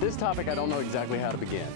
This topic, I don't know exactly how to begin.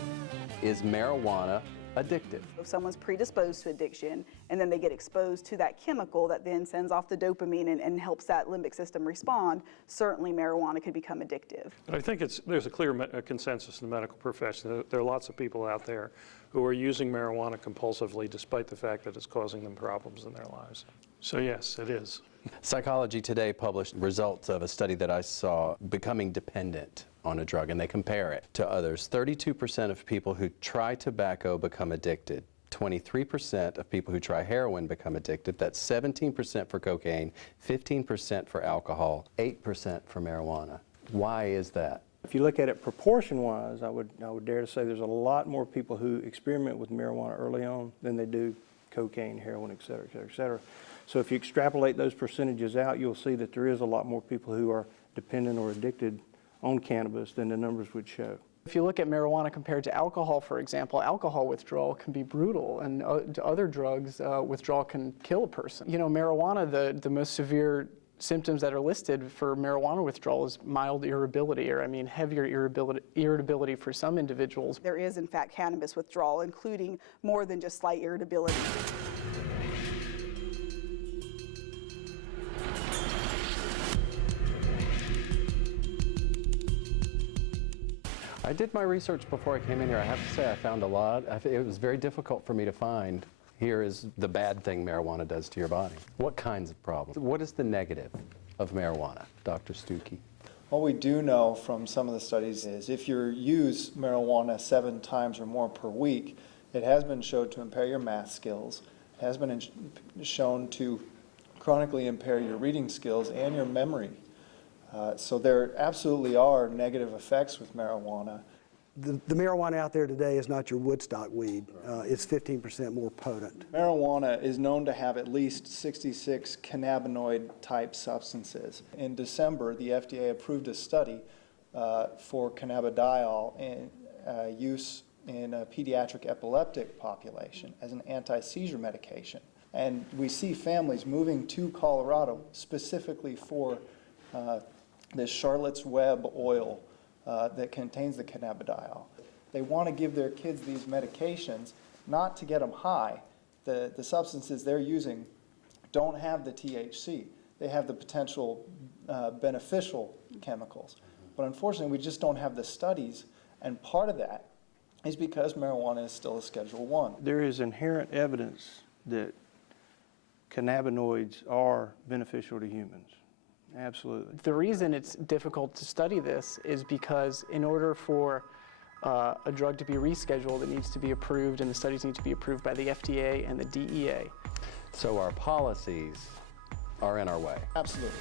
Is marijuana addictive? If someone's predisposed to addiction and then they get exposed to that chemical that then sends off the dopamine and helps that limbic system respond, certainly marijuana could become addictive. I think there's a clear consensus in the medical profession. There are lots of people out there who are using marijuana compulsively despite the fact that it's causing them problems in their lives. So yes, it is. Psychology Today published results of a study that I saw, becoming dependent on a drug, and they compare it to others. 32% of people who try tobacco become addicted. 23% of people who try heroin become addicted. That's 17% for cocaine, 15% for alcohol, 8% for marijuana. Why is that? If you look at it proportion-wise, I would dare to say there's a lot more people who experiment with marijuana early on than they do cocaine, heroin, et cetera, et cetera, et cetera. So if you extrapolate those percentages out, you'll see that there is a lot more people who are dependent or addicted on cannabis than the numbers would show. If you look at marijuana compared to alcohol, for example, alcohol withdrawal can be brutal, and other drugs withdrawal can kill a person. You know, marijuana, the most severe symptoms that are listed for marijuana withdrawal is mild irritability, or heavier irritability for some individuals. There is, in fact, cannabis withdrawal, including more than just slight irritability. I did my research before I came in here. I have to say I found a lot. It was very difficult for me to find. Here is the bad thing marijuana does to your body. What kinds of problems? What is the negative of marijuana, Dr. Stuckey? What we do know from some of the studies is if you use marijuana 7 times or more per week, it has been shown to impair your math skills. It has been shown to chronically impair your reading skills and your memory. So there absolutely are negative effects with marijuana. The marijuana out there today is not your Woodstock weed. It's 15% more potent. Marijuana is known to have at least 66 cannabinoid-type substances. In December, the FDA approved a study for cannabidiol in use in a pediatric epileptic population as an anti-seizure medication. And we see families moving to Colorado specifically for this Charlotte's Web oil that contains the cannabidiol. They want to give their kids these medications not to get them high. The substances they're using don't have the THC. They have the potential beneficial chemicals. But unfortunately, we just don't have the studies, and part of that is because marijuana is still a Schedule I. There is inherent evidence that cannabinoids are beneficial to humans. Absolutely. The reason it's difficult to study this is because in order for a drug to be rescheduled, it needs to be approved, and the studies need to be approved by the FDA and the DEA. So our policies are in our way. Absolutely.